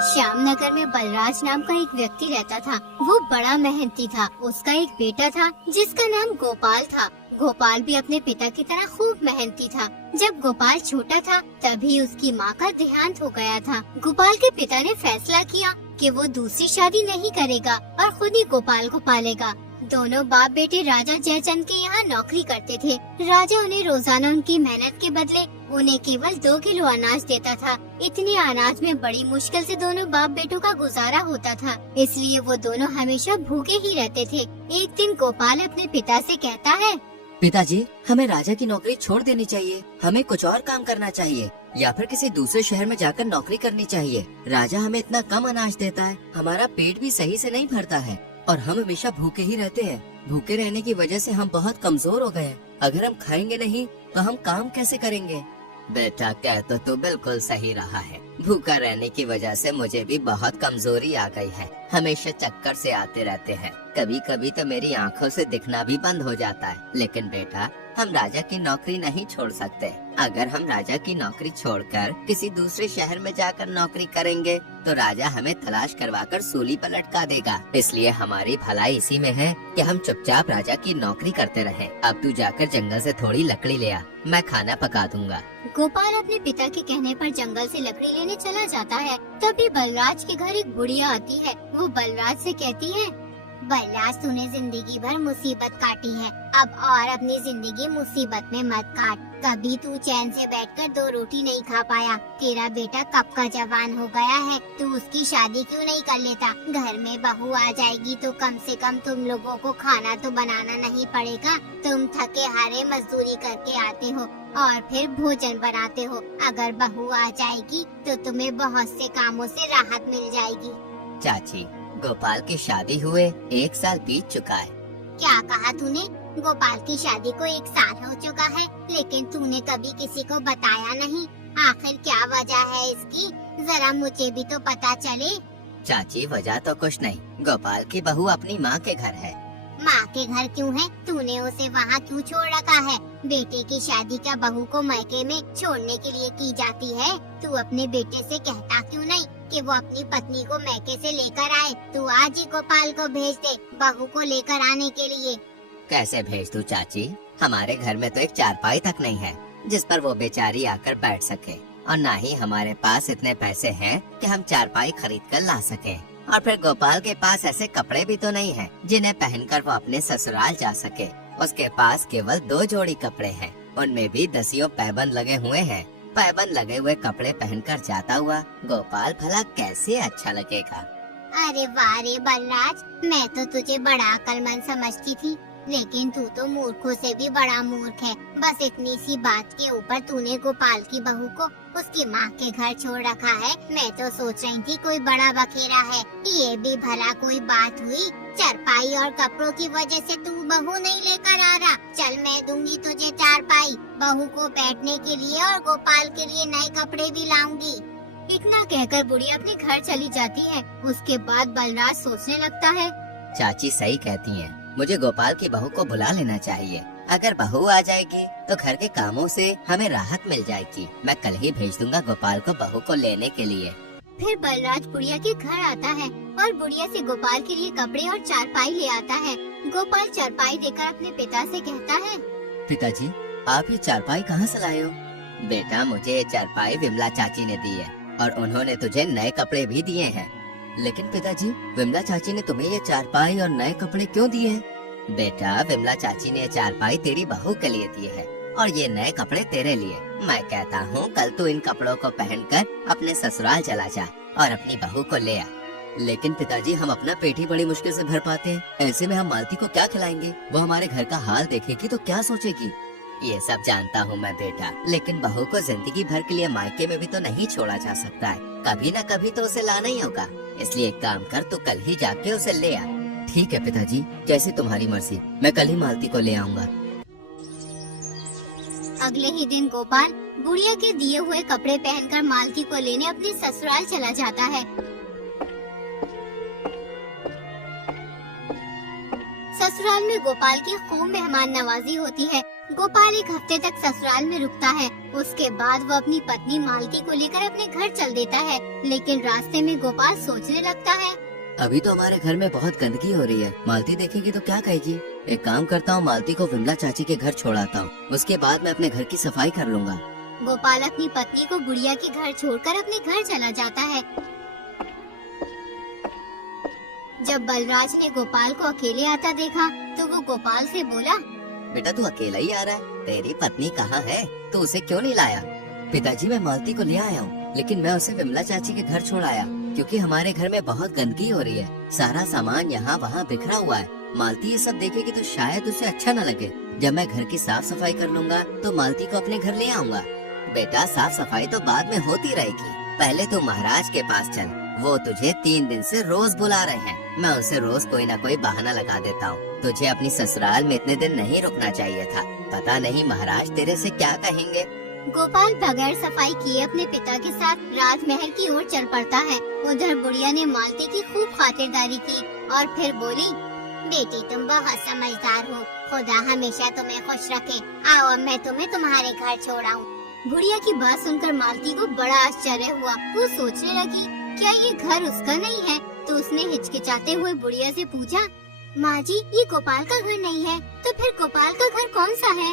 श्यामनगर में बलराज नाम का एक व्यक्ति रहता था। वो बड़ा मेहनती था। उसका एक बेटा था जिसका नाम गोपाल था। गोपाल भी अपने पिता की तरह खूब मेहनती था। जब गोपाल छोटा था तभी उसकी माँ का देहांत हो गया था। गोपाल के पिता ने फैसला किया कि वो दूसरी शादी नहीं करेगा और खुद ही गोपाल को पालेगा। दोनों बाप बेटे राजा जयचंद के यहाँ नौकरी करते थे। राजा उन्हें रोजाना उनकी मेहनत के बदले उन्हें केवल 2 किलो अनाज देता था। इतने अनाज में बड़ी मुश्किल से दोनों बाप बेटों का गुजारा होता था, इसलिए वो दोनों हमेशा भूखे ही रहते थे। एक दिन गोपाल अपने पिता से कहता है, पिताजी, हमें राजा की नौकरी छोड़ देनी चाहिए। हमें कुछ और काम करना चाहिए या फिर किसी दूसरे शहर में जाकर नौकरी करनी चाहिए। राजा हमें इतना कम अनाज देता है, हमारा पेट भी सही से नहीं भरता है और हम हमेशा भूखे ही रहते हैं। भूखे रहने की वजह से हम बहुत कमजोर हो गए हैं। अगर हम खाएंगे नहीं तो हम काम कैसे करेंगे? बेटा, कह तो तू बिल्कुल सही रहा है। भूखा रहने की वजह से मुझे भी बहुत कमजोरी आ गई है। हमेशा चक्कर से आते रहते हैं। कभी कभी तो मेरी आंखों से दिखना भी बंद हो जाता है। लेकिन बेटा, हम राजा की नौकरी नहीं छोड़ सकते। अगर हम राजा की नौकरी छोड़कर किसी दूसरे शहर में जाकर नौकरी करेंगे तो राजा हमें तलाश करवाकर सूली पर लटका देगा। इसलिए हमारी भलाई इसी में है कि हम चुपचाप राजा की नौकरी करते रहें। अब तू जाकर जंगल से थोड़ी लकड़ी ले आ, मैं खाना पका दूंगा। गोपाल अपने पिता के कहने पर जंगल से लकड़ी लेने चला जाता है। तभी बलराज के घर एक बुढ़िया आती है। वो बलराज से कहती है, बलराज, तूने जिंदगी भर मुसीबत काटी है, अब और अपनी जिंदगी मुसीबत में मत काट। कभी तू चैन से बैठकर 2 रोटी नहीं खा पाया। तेरा बेटा कब का जवान हो गया है, तू उसकी शादी क्यों नहीं कर लेता? घर में बहू आ जाएगी तो कम से कम तुम लोगों को खाना तो बनाना नहीं पड़ेगा। तुम थके हारे मजदूरी करके आते हो और फिर भोजन बनाते हो। अगर बहू आ जाएगी तो तुम्हें बहुत से कामों से राहत मिल जाएगी। चाची, गोपाल की शादी हुए 1 साल बीत चुका है। क्या कहा तूने? गोपाल की शादी को 1 साल हो चुका है, लेकिन तूने कभी किसी को बताया नहीं। आखिर क्या वजह है इसकी? जरा मुझे भी तो पता चले। चाची, वजह तो कुछ नहीं। गोपाल की बहू अपनी माँ के घर है। माँ के घर क्यों है? तूने उसे वहाँ क्यों छोड़ रखा है? बेटे की शादी क्या बहू को मायके में छोड़ने के लिए की जाती है? तू अपने बेटे से कहता क्यों नहीं कि वो अपनी पत्नी को मायके से लेकर आए? तू आज ही गोपाल को भेज दे बहू को लेकर आने के लिए। कैसे भेज दूं चाची? हमारे घर में तो एक चारपाई तक नहीं है जिस पर वो बेचारी आकर बैठ सके, और न ही हमारे पास इतने पैसे हैं कि हम चारपाई खरीद कर ला सके। और फिर गोपाल के पास ऐसे कपड़े भी तो नहीं हैं जिन्हें पहनकर वो अपने ससुराल जा सके। उसके पास केवल 2 जोड़ी कपड़े हैं, उनमें भी 10 पैबंद लगे हुए हैं। पैबंद लगे हुए कपड़े पहनकर जाता हुआ गोपाल भला कैसे अच्छा लगेगा? अरे वाह रे बलराज, मैं तो तुझे बड़ा अक्लमंद समझती थी, लेकिन तू तो मूर्खों से भी बड़ा मूर्ख है। बस इतनी सी बात के ऊपर तूने गोपाल की बहू को उसकी माँ के घर छोड़ रखा है। मैं तो सोच रही थी कोई बड़ा बखेरा है। ये भी भला कोई बात हुई? चारपाई और कपड़ों की वजह से तू बहू नहीं लेकर आ रहा। चल, मैं दूंगी तुझे चारपाई, बहू को बैठने के लिए, और गोपाल के लिए नए कपड़े भी लाऊंगी। इतना कहकर बुढ़िया अपने घर चली जाती है। उसके बाद बलराज सोचने लगता है, चाची सही कहती हैं, मुझे गोपाल की बहू को बुला लेना चाहिए। अगर बहू आ जाएगी तो घर के कामों से हमें राहत मिल जाएगी। मैं कल ही भेज दूंगा गोपाल को बहू को लेने के लिए। फिर बलराज बुढ़िया के घर आता है और बुढ़िया से गोपाल के लिए कपड़े और चारपाई ले आता है। गोपाल चारपाई देकर अपने पिता से कहता है, पिताजी, आप ये चारपाई कहाँ से लाए हो? बेटा, मुझे ये चारपाई विमला चाची ने दी है और उन्होंने तुझे नए कपड़े भी दिए हैं। लेकिन पिताजी, विमला चाची ने तुम्हें ये चारपाई और नए कपड़े क्यों दिए हैं? बेटा, विमला चाची ने चारपाई तेरी बहू के लिए दी है और ये नए कपड़े तेरे लिए। मैं कहता हूँ कल तू इन कपड़ों को पहनकर अपने ससुराल चला जा और अपनी बहू को ले आ। लेकिन पिताजी, हम अपना पेट ही बड़ी मुश्किल से भर पाते हैं। ऐसे में हम मालती को क्या खिलाएंगे? वो हमारे घर का हाल देखेगी तो क्या सोचेगी? ये सब जानता हूँ मैं बेटा, लेकिन बहू को जिंदगी भर के लिए मायके में भी तो नहीं छोड़ा जा सकता है। कभी न कभी तो उसे लाना ही होगा। इसलिए एक काम कर, तू कल ही जाके उसे ले आ। ठीक है पिताजी, जैसी तुम्हारी मर्जी, मैं कल ही मालती को ले आऊँगा। अगले ही दिन गोपाल बुढ़िया के दिए हुए कपड़े पहनकर मालती को लेने अपने ससुराल चला जाता है। ससुराल में गोपाल की खूब मेहमान नवाजी होती है। गोपाल एक हफ्ते तक ससुराल में रुकता है। उसके बाद वो अपनी पत्नी मालती को लेकर अपने घर चल देता है। लेकिन रास्ते में गोपाल सोचने लगता है, अभी तो हमारे घर में बहुत गंदगी हो रही है, मालती देखेगी तो क्या कहेगी। एक काम करता हूँ, मालती को विमला चाची के घर छोड़ाता हूँ, उसके बाद मैं अपने घर की सफाई कर लूँगा। गोपाल अपनी पत्नी को बुढ़िया के घर छोड़कर अपने घर चला जाता है। जब बलराज ने गोपाल को अकेले आता देखा तो वो गोपाल से बोला, बेटा तू अकेला ही आ रहा है, तेरी पत्नी कहाँ है, तू उसे क्यों नहीं लाया? पिताजी मैं मालती को ले आया हूँ, लेकिन मैं उसे विमला चाची के घर छोड़ आया क्योंकि हमारे घर में बहुत गंदगी हो रही है। सारा सामान यहाँ वहाँ बिखरा हुआ है। मालती ये सब देखेगी तो शायद उसे अच्छा न लगे। जब मैं घर की साफ सफाई कर लूँगा तो मालती को अपने घर ले आऊँगा। बेटा साफ सफाई तो बाद में होती रहेगी, पहले तो महाराज के पास चल, वो तुझे 3 दिन से रोज बुला रहे हैं। मैं उसे रोज कोई न कोई बहाना लगा देता हूँ। तुझे अपनी ससुराल में इतने दिन नहीं रुकना चाहिए था, पता नहीं महाराज तेरे से क्या कहेंगे। गोपाल बगैर सफाई किए अपने पिता के साथ राजमहल की ओर चल पड़ता है। उधर बुढ़िया ने मालती की खूब खातिरदारी की और फिर बोली, बेटी तुम बहुत समझदार हो, खुदा हमेशा तुम्हें खुश रखे। आओ अब मैं तुम्हें तुम्हारे घर छोड़ाऊं। बुढ़िया की बात सुनकर मालती को बड़ा आश्चर्य हुआ। वो सोचने लगी, क्या ये घर उसका नहीं है? तो उसने हिचकिचाते हुए बुढ़िया से पूछा, माँ जी ये गोपाल का घर नहीं है, तो फिर गोपाल का घर कौन सा है?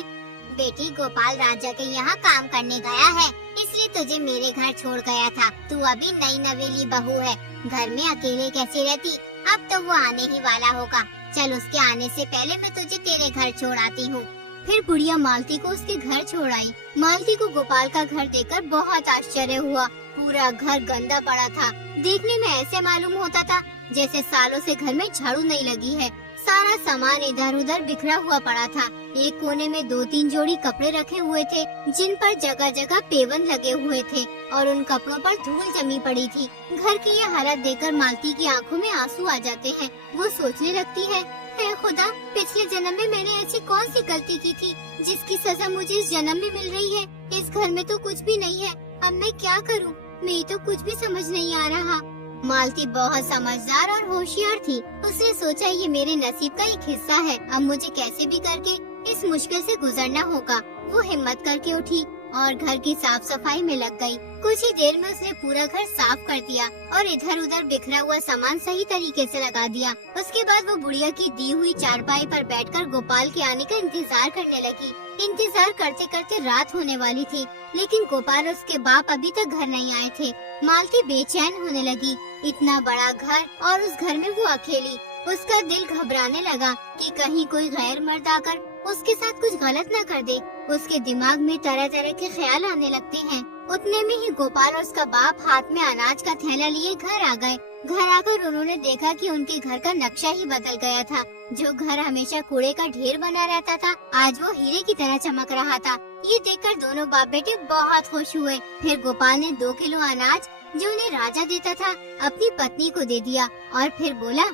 बेटी गोपाल राजा के यहाँ काम करने गया है, इसलिए तुझे मेरे घर छोड़ गया था। तू अभी नई नवेली बहू है, घर में अकेले कैसे रहती? अब तो वो आने ही वाला होगा। चल उसके आने से पहले मैं तुझे तेरे घर छोड़ आती हूँ। फिर बुढ़िया मालती को उसके घर छोड़ आई। मालती को गोपाल का घर देखकर बहुत आश्चर्य हुआ। पूरा घर गंदा पड़ा था। देखने में ऐसे मालूम होता था जैसे सालों से घर में झाड़ू नहीं लगी है। सारा सामान इधर उधर बिखरा हुआ पड़ा था। एक कोने में 2-3 जोड़ी कपड़े रखे हुए थे, जिन पर जगह जगह पेवन लगे हुए थे और उन कपड़ों पर धूल जमी पड़ी थी। घर की ये हालत देखकर मालती की आंखों में आंसू आ जाते हैं। वो सोचने लगती है, हे खुदा, पिछले जन्म में मैंने ऐसी कौन सी गलती की थी जिसकी सजा मुझे इस जन्म में मिल रही है? इस घर में तो कुछ भी नहीं है, अब मैं क्या करूं? मैं तो कुछ भी समझ नहीं आ रहा। मालती बहुत समझदार और होशियार थी। उसने सोचा ये मेरे नसीब का एक हिस्सा है, अब मुझे कैसे भी करके इस मुश्किल से गुजरना होगा। वो हिम्मत करके उठी और घर की साफ सफाई में लग गई। कुछ ही देर में उसने पूरा घर साफ कर दिया और इधर उधर बिखरा हुआ सामान सही तरीके से लगा दिया। उसके बाद वो बुढ़िया की दी हुई चारपाई पर बैठकर गोपाल के आने का इंतजार करने लगी। इंतजार करते करते रात होने वाली थी, लेकिन गोपाल और उसके बाप अभी तक घर नहीं आए थे। मालती बेचैन होने लगी। इतना बड़ा घर और उस घर में वो अकेली। उसका दिल घबराने लगा कि कहीं कोई गैर मर्द आकर उसके साथ कुछ गलत न कर दे। उसके दिमाग में तरह तरह के ख्याल आने लगते हैं। उतने में ही गोपाल और उसका बाप हाथ में अनाज का थैला लिए घर आ गए। घर आकर उन्होंने देखा कि उनके घर का नक्शा ही बदल गया था। जो घर हमेशा कूड़े का ढेर बना रहता था, आज वो हीरे की तरह चमक रहा था। ये देखकर दोनों बाप बेटे बहुत खुश हुए। फिर गोपाल ने 2 किलो अनाज जो उन्हें राजा देता था अपनी पत्नी को दे दिया और फिर बोला,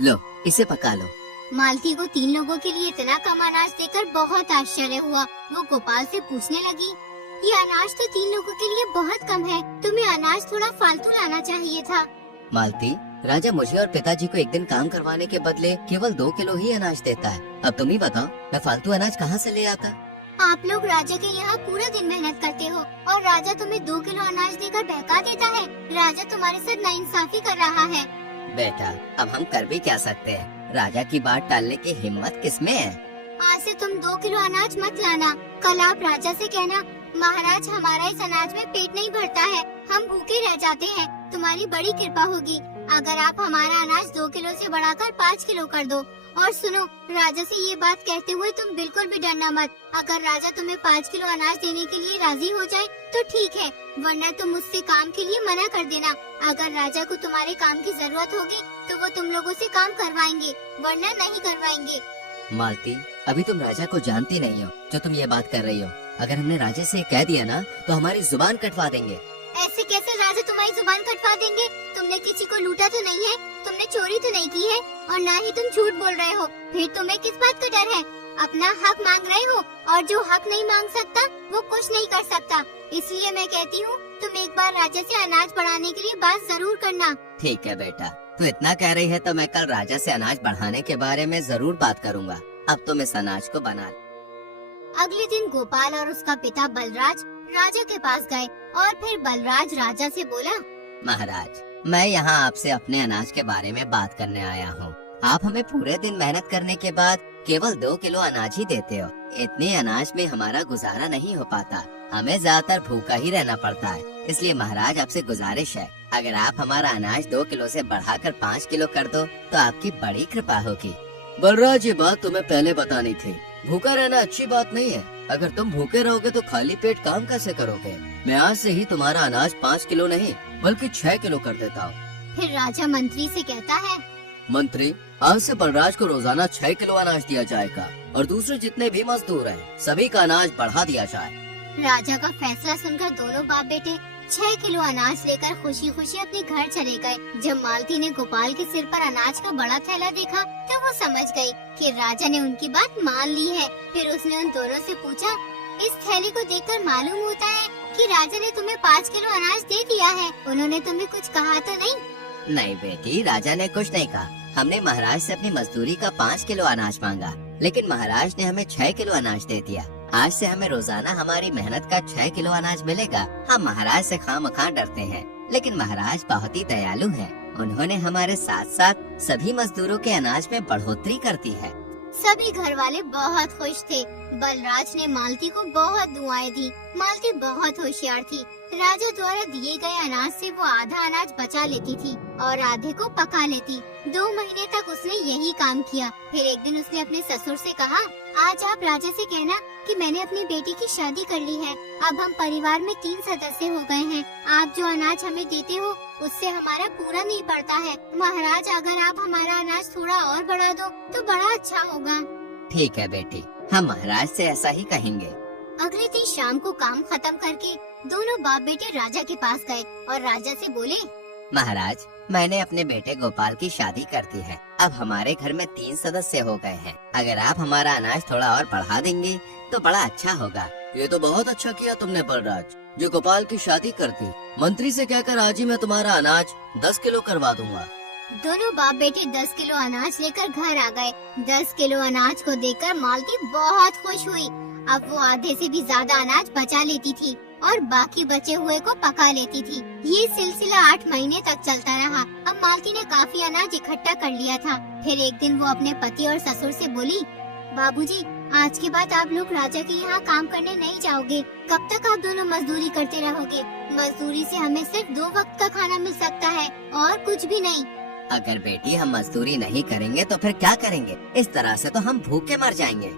लो इसे पका लो। मालती को 3 लोगों के लिए इतना कम अनाज देकर बहुत आश्चर्य हुआ। वो गोपाल से पूछने लगी, ये अनाज तो 3 लोगों के लिए बहुत कम है, तुम्हें अनाज थोड़ा फालतू लाना चाहिए था। मालती, राजा मुझे और पिताजी को एक दिन काम करवाने के बदले केवल 2 किलो ही अनाज देता है। अब तुम ही बताओ, मैं फालतू अनाज कहाँ से ले आता? आप लोग राजा के यहाँ पूरा दिन मेहनत करते हो और राजा तुम्हें 2 किलो अनाज देकर बहका देता है। राजा तुम्हारे साथ नाइंसाफी कर रहा है। बेटा, अब हम कर भी क्या सकते हैं? राजा की बात टालने की हिम्मत किसमें है? आज से तुम 2 किलो अनाज मत लाना। कल आप राजा से कहना, महाराज हमारा इस अनाज में पेट नहीं भरता है, हम भूखे रह जाते हैं, तुम्हारी बड़ी कृपा होगी अगर आप हमारा अनाज 2 किलो से बढ़ाकर 5 किलो कर दो। और सुनो, राजा से ये बात कहते हुए तुम बिल्कुल भी डरना मत। अगर राजा तुम्हें 5 किलो अनाज देने के लिए राजी हो जाए तो ठीक है, वरना तुम मुझसे काम के लिए मना कर देना। अगर राजा को तुम्हारे काम की जरूरत होगी तो वो तुम लोगों से काम करवाएंगे, वरना नहीं करवाएंगे। मालती, अभी तुम राजा को जानती नहीं हो जो तुम ये बात कर रही हो। अगर हमने राजा से कह दिया ना तो हमारी जुबान कटवा देंगे। ऐसे कैसे राजा तुम्हारी जुबान कटवा देंगे? तुमने किसी को लूटा तो नहीं है, तुमने चोरी तो नहीं की है और ना ही तुम झूठ बोल रहे हो। फिर तुम्हें किस बात का डर है? अपना हक मांग रहे हो और जो हक नहीं मांग सकता वो कुछ नहीं कर सकता। इसलिए मैं कहती हूँ तुम एक बार राजा से अनाज बढ़ाने के लिए बात जरूर करना। ठीक है बेटा। तो इतना कह रही है तो मैं कल राजा से अनाज बढ़ाने के बारे में जरूर बात करूँगा। अब तुम इस अनाज को बना लो। अगले दिन गोपाल और उसका पिता बलराज राजा के पास गए और फिर बलराज राजा से बोला, महाराज, मैं यहाँ आपसे अपने अनाज के बारे में बात करने आया हूँ। आप हमें पूरे दिन मेहनत करने के बाद केवल 2 किलो अनाज ही देते हो। इतने अनाज में हमारा गुजारा नहीं हो पाता। हमें ज्यादातर भूखा ही रहना पड़ता है। इसलिए महाराज, आपसे गुजारिश है, अगर आप हमारा अनाज 2 किलो से बढ़ाकर 5 किलो कर दो तो आपकी बड़ी कृपा होगी। बलराज, ये बात तुम्हें पहले बतानी थी। भूखा रहना अच्छी बात नहीं है। अगर तुम भूखे रहोगे तो खाली पेट काम कैसे करोगे। मैं आज से ही तुम्हारा अनाज 5 किलो नहीं बल्कि 6 किलो कर देता हूँ। फिर राजा मंत्री से कहता है, मंत्री, आज से बलराज को रोजाना 6 किलो अनाज दिया जाएगा और दूसरे जितने भी मजदूर हैं, सभी का अनाज बढ़ा दिया जाए। राजा का फैसला सुनकर दोनों बाप बेटे 6 किलो अनाज लेकर खुशी खुशी अपने घर चले गए। जब मालती ने गोपाल के सिर पर अनाज का बड़ा थैला देखा तो वो समझ गई कि राजा ने उनकी बात मान ली है। फिर उसने उन दोनों से पूछा, इस थैले को देखकर मालूम होता है कि राजा ने तुम्हें 5 किलो अनाज दे दिया है। उन्होंने तुम्हें कुछ कहा तो नहीं? नहीं बेटी, राजा ने कुछ नहीं कहा। हमने महाराज से अपनी मजदूरी का 5 किलो अनाज मांगा, लेकिन महाराज ने हमें 6 किलो अनाज दे दिया। आज से हमें रोजाना हमारी मेहनत का 6 किलो अनाज मिलेगा। हम महाराज से खामखा डरते हैं, लेकिन महाराज बहुत ही दयालु हैं। उन्होंने हमारे साथ साथ सभी मजदूरों के अनाज में बढ़ोतरी कर दी है। सभी घर वाले बहुत खुश थे। बलराज ने मालती को बहुत दुआएं दी। मालती बहुत होशियार थी। राजा द्वारा दिए गए अनाज से वो आधा अनाज बचा लेती थी और आधे को पका लेती। 2 महीने तक उसने यही काम किया। फिर एक दिन उसने अपने ससुर से कहा, आज आप राजा से कहना कि मैंने अपनी बेटी की शादी कर ली है। अब हम परिवार में 3 सदस्य हो गए हैं। आप जो अनाज हमें देते हो उससे हमारा पूरा नहीं पड़ता है। महाराज, अगर आप हमारा अनाज थोड़ा और बढ़ा दो तो बड़ा अच्छा होगा। ठीक है बेटी, हम महाराज से ऐसा ही कहेंगे। अगले दिन शाम को काम खत्म करके दोनों बाप बेटे राजा के पास गए और राजा से बोले, महाराज, मैंने अपने बेटे गोपाल की शादी कर दी है। अब हमारे घर में 3 सदस्य हो गए हैं। अगर आप हमारा अनाज थोड़ा और बढ़ा देंगे तो बड़ा अच्छा होगा। ये तो बहुत अच्छा किया तुमने बलराज, जो गोपाल की शादी कर दी। मंत्री से कहकर आज ही मैं तुम्हारा अनाज 10 किलो करवा दूंगा। दोनों बाप बेटे 10 किलो अनाज लेकर घर आ गए। 10 किलो अनाज को देखकर मालती बहुत खुश हुई। अब वो आधे से भी ज्यादा अनाज बचा लेती थी और बाकी बचे हुए को पका लेती थी। ये सिलसिला 8 महीने तक चलता रहा। अब मालती ने काफी अनाज इकट्ठा कर लिया था। फिर एक दिन वो अपने पति और ससुर से बोली, बाबूजी, आज के बाद आप लोग राजा के यहाँ काम करने नहीं जाओगे। कब तक आप दोनों मजदूरी करते रहोगे? मजदूरी से हमें सिर्फ 2 वक्त का खाना मिल सकता है और कुछ भी नहीं। अगर बेटी हम मजदूरी नहीं करेंगे तो फिर क्या करेंगे? इस तरह से तो हम भूखे मर जाएंगे।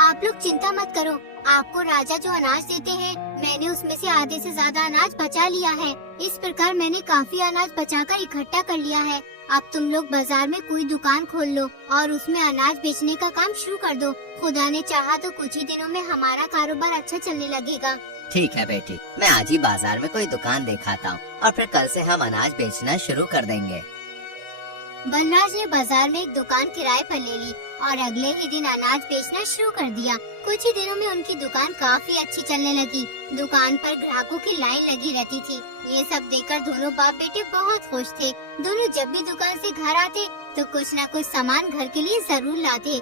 आप लोग चिंता मत करो। आपको राजा जो अनाज देते हैं, मैंने उसमें से आधे से ज्यादा अनाज बचा लिया है। इस प्रकार मैंने काफी अनाज बचाकर इकट्ठा कर लिया है। अब तुम लोग बाजार में कोई दुकान खोल लो और उसमें अनाज बेचने का काम शुरू कर दो। खुदा ने चाहा तो कुछ ही दिनों में हमारा कारोबार अच्छा चलने लगेगा। ठीक है बेटी, मैं आज ही बाजार में कोई दुकान दिखाता हूँ और फिर कल से हम अनाज बेचना शुरू कर देंगे। बलराज ने बाजार में एक दुकान किराए पर ले ली और अगले ही दिन अनाज बेचना शुरू कर दिया। कुछ ही दिनों में उनकी दुकान काफी अच्छी चलने लगी। दुकान पर ग्राहकों की लाइन लगी रहती थी। ये सब देखकर दोनों बाप बेटे बहुत खुश थे। दोनों जब भी दुकान से घर आते तो कुछ न कुछ सामान घर के लिए जरूर लाते।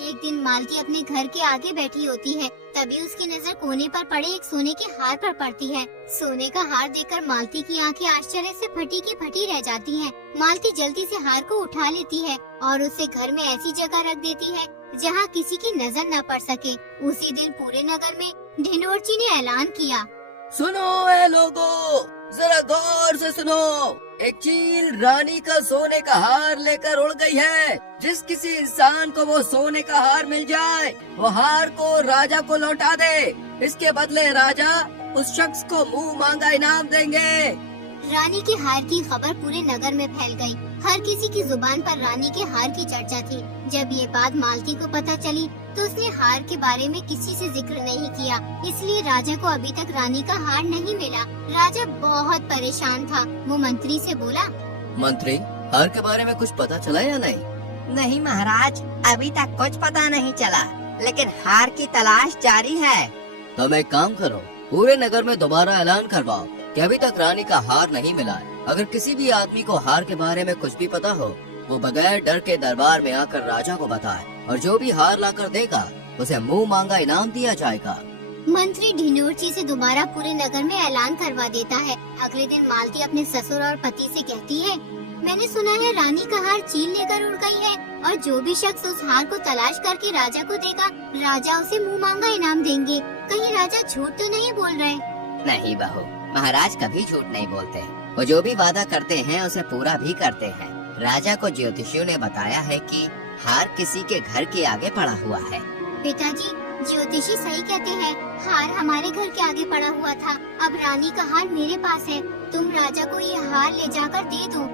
एक दिन मालती अपने घर के आगे बैठी होती है। तभी उसकी नजर कोने पर पड़े एक सोने के हार पर पड़ती है। सोने का हार देखकर मालती की आंखें आश्चर्य से फटी की फटी रह जाती हैं। मालती जल्दी से हार को उठा लेती है और उसे घर में ऐसी जगह रख देती है जहां किसी की नजर न पड़ सके। उसी दिन पूरे नगर में ढिंडोरची ने ऐलान किया, सुनो ए लोगों, जरा गौर से सुनो। एक चील रानी का सोने का हार लेकर उड़ गई है। जिस किसी इंसान को वो सोने का हार मिल जाए, वो हार को राजा को लौटा दे। इसके बदले राजा उस शख्स को मुंह मांगा इनाम देंगे। रानी के हार की खबर पूरे नगर में फैल गई। हर किसी की जुबान पर रानी के हार की चर्चा थी। जब ये बात मालती को पता चली तो उसने हार के बारे में किसी से जिक्र नहीं किया। इसलिए राजा को अभी तक रानी का हार नहीं मिला। राजा बहुत परेशान था। वो मंत्री से बोला, मंत्री, हार के बारे में कुछ पता चला या नहीं? नहीं महाराज, अभी तक कुछ पता नहीं चला, लेकिन हार की तलाश जारी है। तो एक काम करो, पूरे नगर में दोबारा ऐलान करवाओ कि अभी तक रानी का हार नहीं मिला है। अगर किसी भी आदमी को हार के बारे में कुछ भी पता हो, वो बगैर डर के दरबार में आकर राजा को बताए, और जो भी हार लाकर देगा उसे मुंह मांगा इनाम दिया जाएगा। मंत्री ढिंडोरची से दोबारा पूरे नगर में ऐलान करवा देता है। अगले दिन मालती अपने ससुर और पति से कहती है, मैंने सुना है रानी का हार चील लेकर उड़ गई है, और जो भी शख्स उस हार को तलाश करके राजा को देगा, राजा उसे मुंह मांगा इनाम देंगे। कहीं राजा झूठ तो नहीं बोल रहे? नहीं बहू, महाराज कभी झूठ नहीं बोलते। वो जो भी वादा करते हैं उसे पूरा भी करते हैं। राजा को ज्योतिषियों ने बताया है कि हार किसी के घर के आगे पड़ा हुआ है। पिताजी, ज्योतिषी सही कहते हैं, हार हमारे घर के आगे पड़ा हुआ था। अब रानी का हार मेरे पास है, तुम राजा को ये हार ले जाकर दे दो।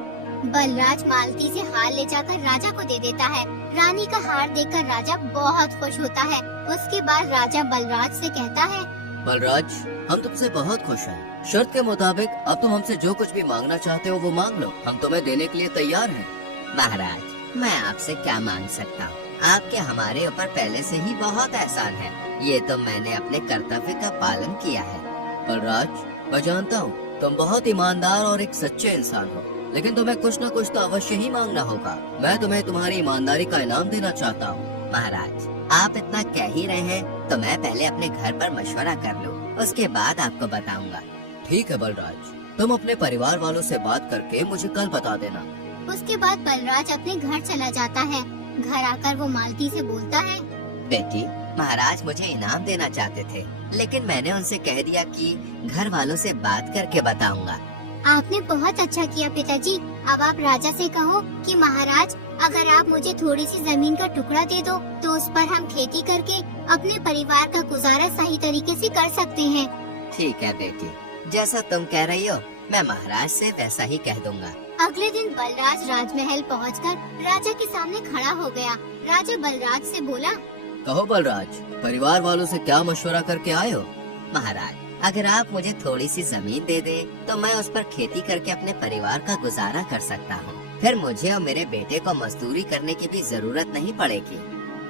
बलराज मालती से हार ले जाकर राजा को दे देता है। रानी का हार देखकर राजा बहुत खुश होता है। उसके बाद राजा बलराज से कहता है, बलराज, हम तुमसे बहुत खुश हैं। शर्त के मुताबिक अब तुम हमसे जो कुछ भी मांगना चाहते हो वो मांग लो, हम तुम्हें देने के लिए तैयार हैं। महाराज, मैं आपसे क्या मांग सकता हूँ? आपके हमारे ऊपर पहले से ही बहुत एहसान है। ये तो मैंने अपने कर्तव्य का पालन किया है। बलराज, मैं जानता हूँ तुम बहुत ईमानदार और एक सच्चे इंसान हो, लेकिन तुम्हें कुछ न कुछ तो अवश्य ही मांगना होगा। मैं तुम्हें तुम्हारी ईमानदारी का इनाम देना चाहता हूँ। महाराज, आप इतना कह ही रहे हैं तो मैं पहले अपने घर पर मशवरा कर लूँ, उसके बाद आपको बताऊंगा। ठीक है बलराज, तुम अपने परिवार वालों से बात करके मुझे कल बता देना। उसके बाद बलराज अपने घर चला जाता है। घर आकर वो मालती से बोलता है, बेटी, महाराज मुझे इनाम देना चाहते थे, लेकिन मैंने उनसे कह दिया कि घर वालों से बात करके बताऊंगा। आपने बहुत अच्छा किया पिताजी। अब आप राजा से कहो कि महाराज, अगर आप मुझे थोड़ी सी जमीन का टुकड़ा दे दो तो उस पर हम खेती करके अपने परिवार का गुजारा सही तरीके से कर सकते हैं। ठीक है बेटी, जैसा तुम कह रही हो मैं महाराज से वैसा ही कह दूंगा। अगले दिन बलराज राजमहल पहुंचकर राजा के सामने खड़ा हो गया। राजा बलराज से बोला, कहो बलराज, परिवार वालों से क्या मशवरा करके आए हो? महाराज, अगर आप मुझे थोड़ी सी जमीन दे दे तो मैं उस पर खेती करके अपने परिवार का गुजारा कर सकता हूँ। फिर मुझे और मेरे बेटे को मजदूरी करने की भी जरूरत नहीं पड़ेगी।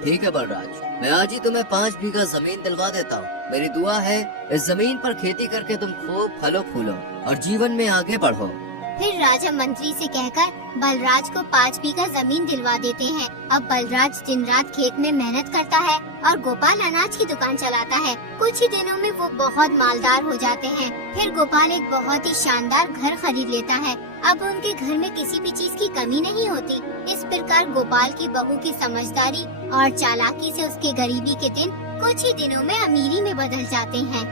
ठीक है बलराज, मैं आज ही तुम्हें 5 बीघा जमीन दिलवा देता हूँ। मेरी दुआ है इस जमीन पर खेती करके तुम खूब फलो फूलो और जीवन में आगे बढ़ो। फिर राजा मंत्री से कहकर बलराज को 5 बीघा जमीन दिलवा देते हैं। अब बलराज दिन रात खेत में मेहनत करता है और गोपाल अनाज की दुकान चलाता है। कुछ ही दिनों में वो बहुत मालदार हो जाते हैं। फिर गोपाल एक बहुत ही शानदार घर खरीद लेता है। अब उनके घर में किसी भी चीज की कमी नहीं होती। इस प्रकार गोपाल की बहू की समझदारी और चालाकी से उसके गरीबी के दिन कुछ ही दिनों में अमीरी में बदल जाते हैं।